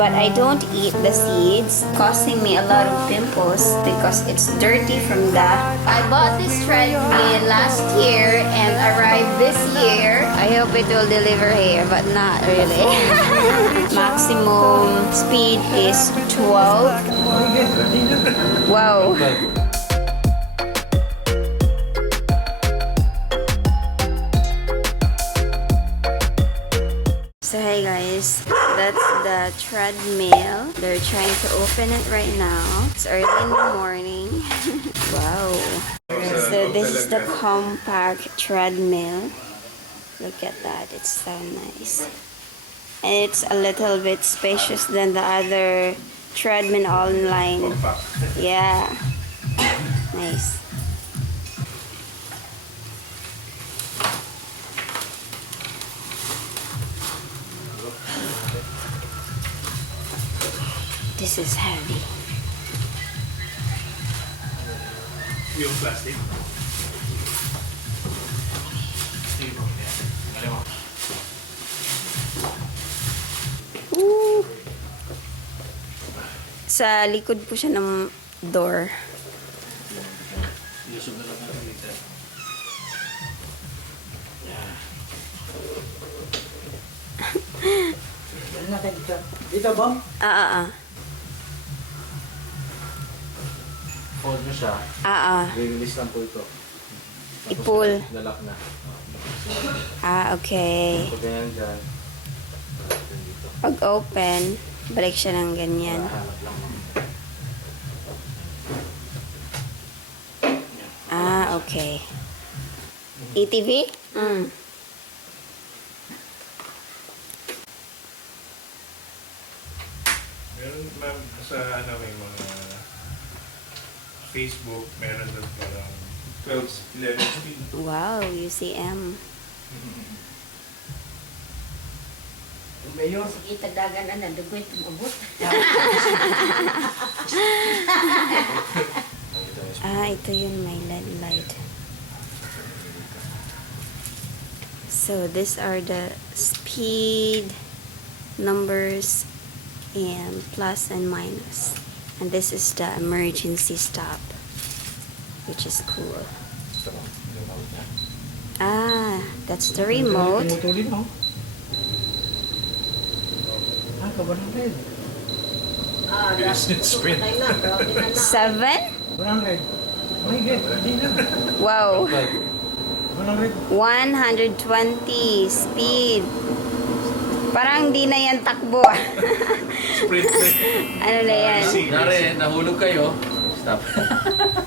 but I don't eat the seeds, causing me a lot of pimples because it's dirty from that. I bought this treadmill last year and arrived this year. I hope it will deliver here, but not really. Maximum speed is 12. Wow. So hey guys, that's the treadmill. They're trying to open it right now. It's early in the morning. Wow. So this is the compact treadmill. Look at that, it's so nice. And it's a little bit spacious than the other treadmill online. Yeah. Nice. This is heavy. Yung plastic. Ooh. Sa likod po siya ng door. Yusog na lang natin dito. Dito ba? Hold nyo siya. Release lang po ito. I-pull. Lalak na. Okay. Pag ganyan dyan. Pag open, balik siya ng ganyan. Hanap lang. Okay. ETV? Meron ma'am sa may mga Facebook, meron doon parang 11 speed. Wow, UCM. Mayor. Sige, tagdagan na nadugoy, tumabot. Ito yun, my LED light. So, these are the speed numbers and plus and minus. And this is the emergency stop, which is cool. That's the remote. Tumutulin mo. Kabalang red. Sprint. 7? 100. My God, hindi na. Wow. 100. 120 speed. Parang di na yan takbo. Sprint. Ano na yan? Nare, nahulog kayo. Stop.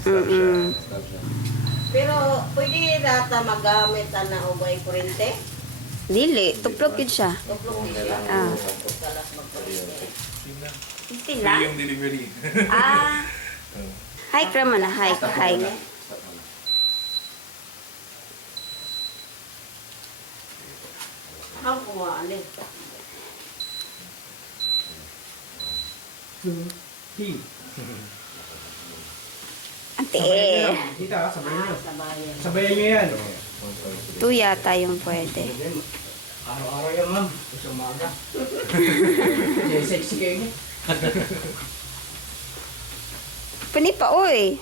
Stop siya. Pero, pwede rata magamit na ubay kurente? Dili, tuplok yun siya. Tuplok niya. Kalas magkurente. 15 Free lang? yung delivery. Hike naman na, hike. Stop mo na. How kumaalin? 2T. Ante. Dito sabayan nyo. Sabayan. Sabayan nyo yan. 2 yata yung pwede. Araw-araw yan, ma'am. Sa umaga. Sexy kayo niya. Pani pa, oy.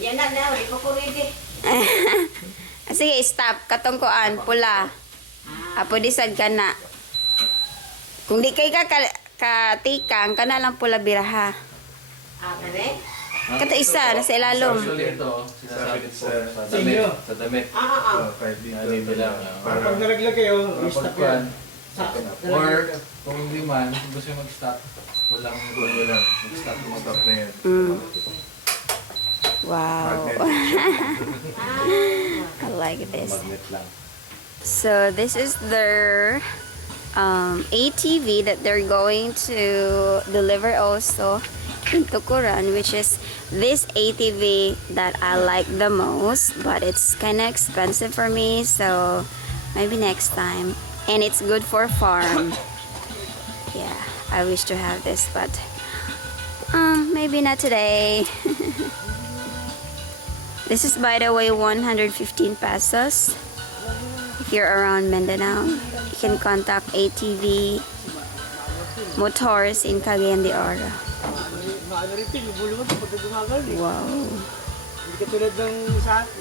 Yan na, hindi ko kurente. Sige, stop. Katungkuan, pula. Pwede sad ka na. Kung di kay ka katikang, ka na lang pula biraha. Kare? Kata isa, nasa ilalom. Usually ito, sinasabi Sabit po sa- sa damit. Sa damit. Kahit dito. Ano bilang. Pag nalaglag kayo, stop yan. Or, kung hindi man, gusto yung mag-stop, walang Wala lang. mag-stop mo Stop na yan. Wow. I like this. magnet lang. So this is their ATV that they're going to deliver also in Tukuran, which is this ATV that I like the most, but it's kind of expensive for me, so maybe next time. And it's good for farm. Yeah, I wish to have this, but maybe not today. This is, by the way, 115 pesos. If here around Mindanao, you can contact ATV Motors in Cagayan de Oro. Wow.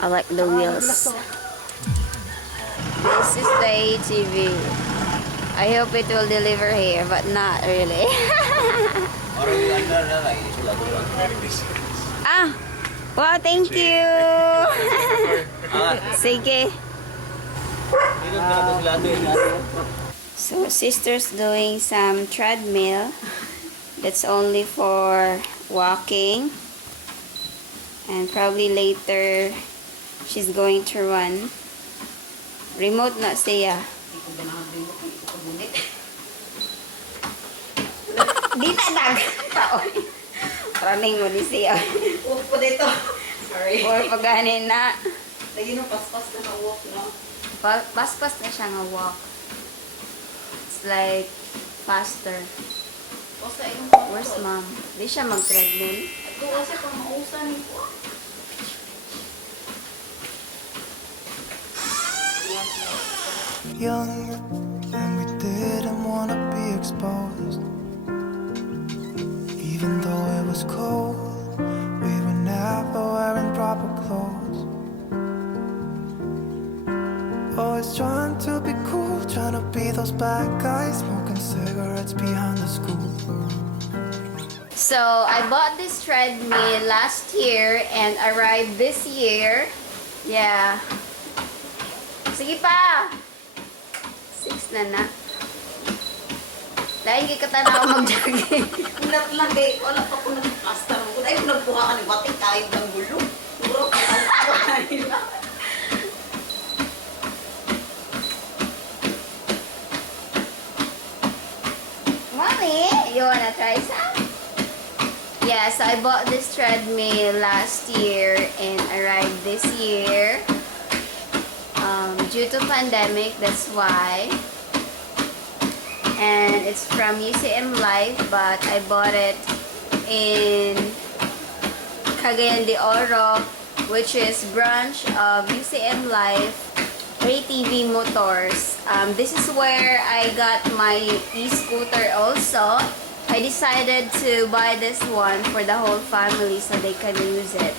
I like the wheels. This is the ATV. I hope it will deliver here, but not really. Ah! Wow, thank you! Sige. So, sister's doing some treadmill. That's only for walking. And probably later, she's going to run. Remote na siya. Di na dag. Running mo di siya. Upo dito. Sorry. Or paganin na. Lagi nung paspas na na-walk, no? Paspas na siya nga walk. It's like faster. Where's mom? Di siya mag-treadmill. Ito kasi pang mausan ko. Young, and we didn't wanna be exposed. Even though it was cold, we were never wearing proper clothes. Always trying to be cool, trying to be those bad guys, smoking cigarettes behind the school. So, I bought this treadmill last year and arrived this year. Yeah. Sige pa! 6 na. Dahil hindi ka tanaw mag-jogging. Naglagay, wala pa ko nag-plaster mo. Ay, nagbuha ka ni batik kahit ng gulo. Puro ka na nila. Mommy, you wanna try some? Yes, I bought this treadmill last year and arrived this year. Due to pandemic, that's why. And it's from UCM Life, but I bought it in Cagayan de Oro, which is branch of UCM Life, ATV Motors. This is where I got my e-scooter also. I decided to buy this one for the whole family so they can use it.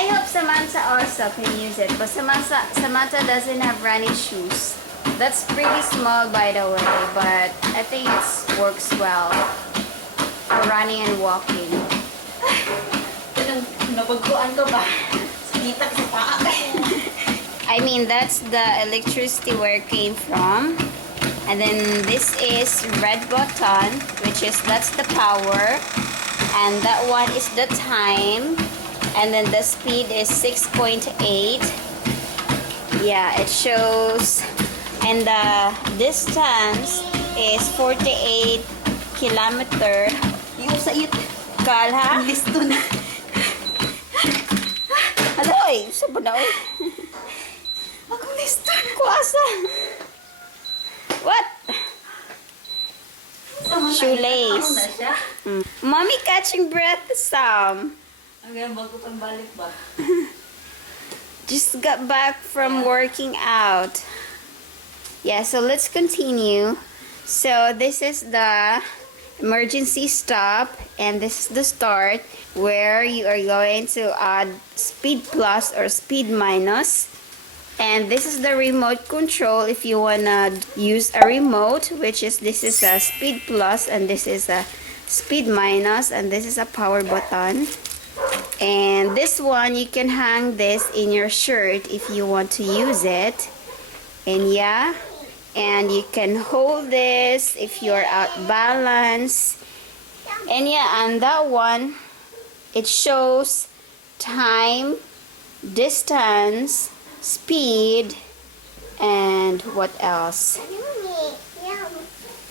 I hope Samantha also can use it, but Samantha doesn't have running shoes. That's pretty small, by the way, but I think it works well for running and walking. Nabagkuan ko ba? Kita sa paa. I mean, that's the electricity where it came from. And then this is red button, that's the power. And that one is the time. And then the speed is 6.8. Yeah, it shows. And the distance is 48 kilometer. Yung sa iyo. Kalha? Listo na. Aloy, sa ba na? Akong listo. Kuasa. What? Shoelace. Ano na siya? Mommy catching breath, Sam. Hanggang bago pang balik ba? Just got back from working out. Yeah, so let's continue. So this is the emergency stop, and this is the start where you are going to add speed plus or speed minus. And this is the remote control if you wanna use a remote, which is this is a speed plus and this is a speed minus, and this is a power button. And this one, you can hang this in your shirt if you want to use it. And yeah, and you can hold this if you're out balance. And yeah, and that one, it shows time, distance, speed, and what else?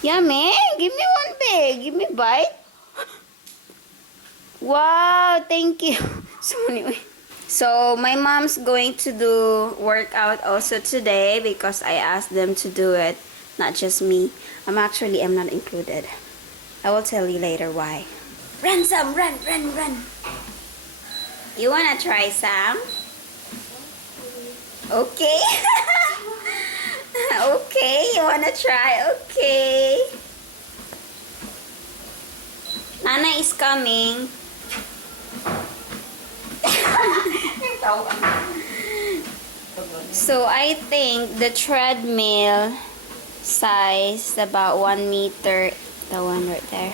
Yummy. Give me one big. Give me a bite. Wow, thank you. So my mom's going to do workout also today because I asked them to do it, not just me. I'm not included. I will tell you later why. Run, Sam, run. You wanna try, Sam? Okay. Okay, you wanna try? Okay. Nana is coming. So I think the treadmill size about 1 meter. The one right there.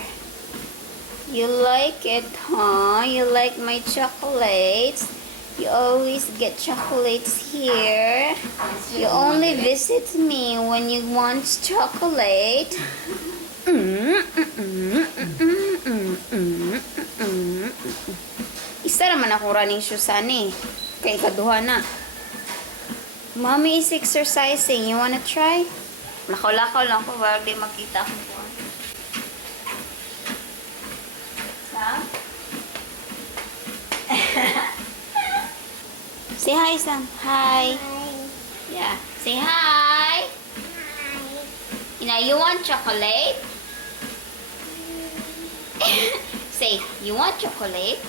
You like it, huh? You like my chocolates? You always get chocolates here. You only visit me when you want chocolate. Isa naman ako running shoes ani. Kay kaduha na. Mommy is exercising. You wanna try? Lakaw-lakaw lang ko para di makita ko. Sam? Say hi, Sam. Hi. Yeah. Say hi. You know, you want chocolate? Say, you want chocolate?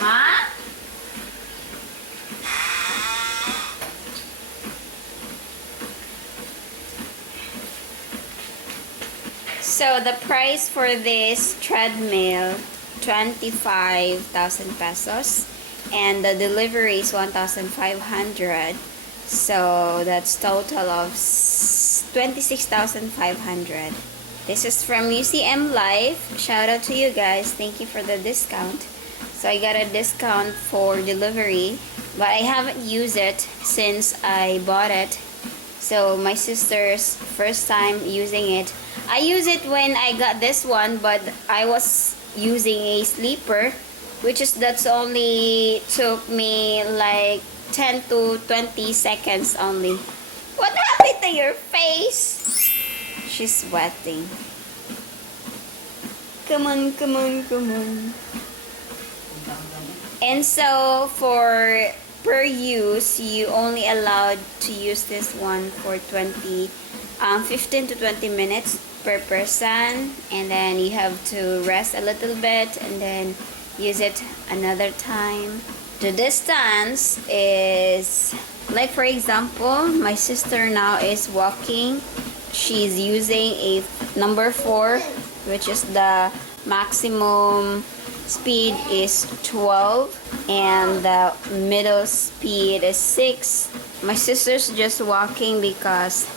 Ma? So the price for this treadmill, 25,000 pesos, and the delivery is 1,500. So that's total of 26,500. This is from UCM Life. Shout out to you guys. Thank you for the discount. So I got a discount for delivery, but I haven't used it since I bought it. So my sister's first time using it. I used it when I got this one, but I was using a sleeper, that's only took me like 10 to 20 seconds only. What happened to your face? She's sweating. Come on, come on, come on. And so for per use, you only allowed to use this one for 15 to 20 minutes per person, and then you have to rest a little bit and then use it another time. The distance is, like for example, my sister now is walking. She's using a number 4, which is the maximum speed is 12 and the middle speed is 6. My sister's just walking because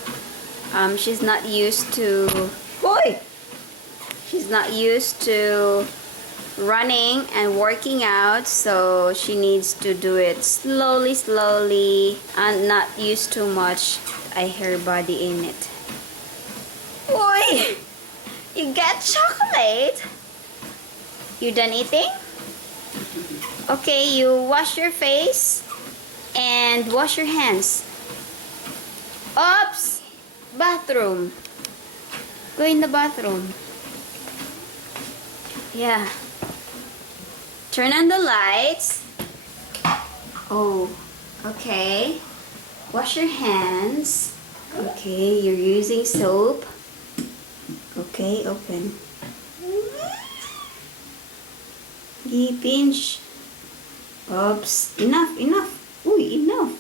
she's not used to she's not used to running and working out, so she needs to do it slowly and not use too much her body in it. Oi, you got chocolate? You done eating? Okay, you wash your face and wash your hands. Oops! Bathroom. Go in the bathroom. Yeah. Turn on the lights. Oh, okay. Wash your hands. Okay, you're using soap. Okay, open. Pinch. Oops. Enough. Uy, enough.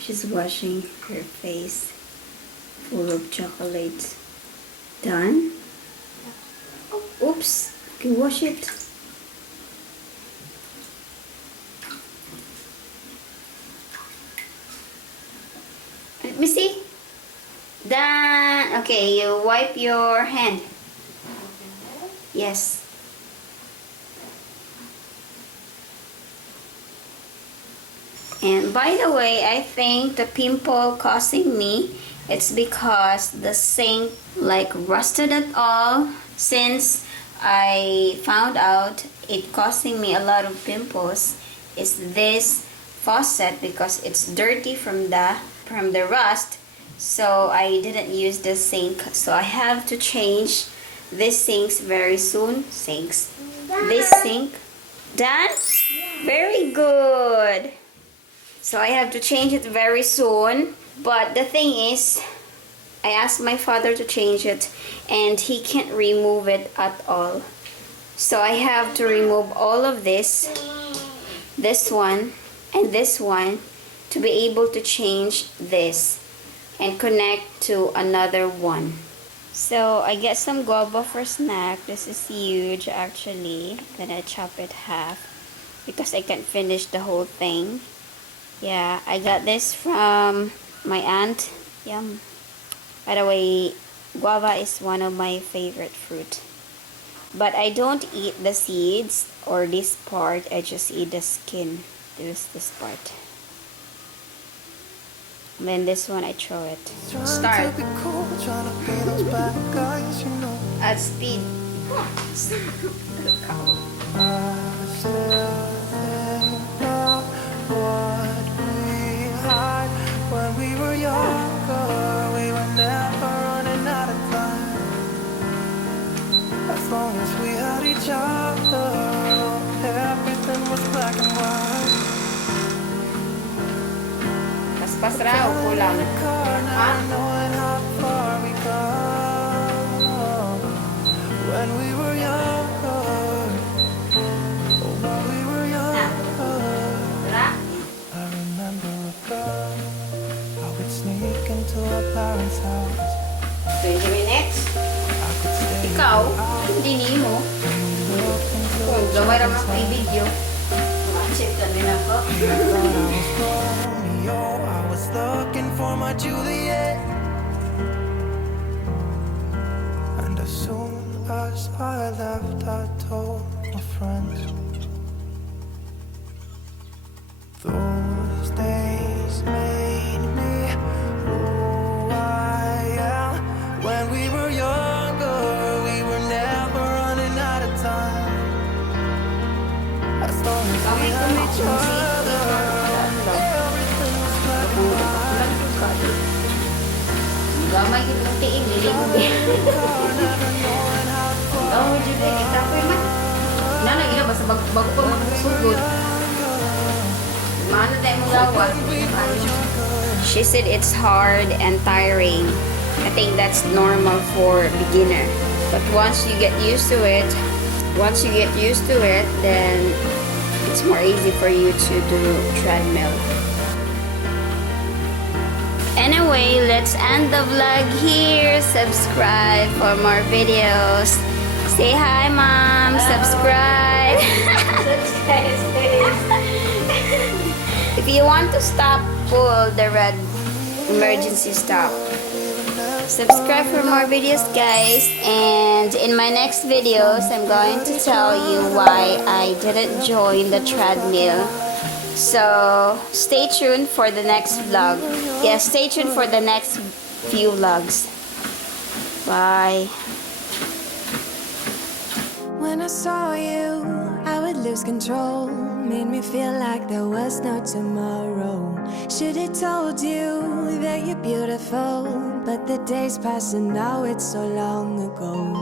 She's washing her face full of chocolate. Done? Oh, oops. Okay, wash it. Let me see. Done. Okay, you wipe your hand. Yes. And by the way, I think the pimple causing me, it's because the sink like rusted at all. Since I found out it causing me a lot of pimples is this faucet, because it's dirty from the rust. So I didn't use the sink, so I have to change this sinks very soon. This sink. Done? Very good. So I have to change it very soon. But the thing is, I asked my father to change it and he can't remove it at all. So I have to remove all of this one, and this one to be able to change this and connect to another one. So I get some guava for snack. This is huge actually. Then I chop it half because I can't finish the whole thing. Yeah, I got this from my aunt. Yum. By the way, guava is one of my favorite fruit. But I don't eat the seeds or this part. I just eat the skin. There's this part. And then this one I throw it. Start. At speed. When we were younger, we were never running out of time. As long as we had each other, everything was black and white. Paspas raw, kulang. Knowing how far we come. When we were younger, when we were younger, I remember a girl. I would sneak into her parents' house. 20 minutes. I could stay Ikaw, hindi mo. Kung gamay naman ako i-video. Check kami na po. I was looking for my Juliet. And as soon as I left, I told my friends. Those days made me who I am. When we were younger, we were never running out of time. As long as we had each other, everything was black and white. Gamay yung tiin, lilig. Oh, Judy, kita ko man. Nana, ina, basta bago pa magsugod. Maano tayo mong gawa? She said it's hard and tiring. I think that's normal for beginner. But once you get used to it, then it's more easy for you to do treadmill. Anyway, let's end the vlog here. Subscribe for more videos. Say hi, Mom. Subscribe. Subscribe, please. If you want to stop, pull the red emergency stop. Subscribe for more videos, guys. And in my next videos, I'm going to tell you why I didn't join the treadmill. So stay tuned for the next vlog. Yeah, stay tuned for the next few vlogs. Bye. When I saw you, I would lose control. Made me feel like there was no tomorrow. Should've told you that you're beautiful, but the days pass and now it's so long ago.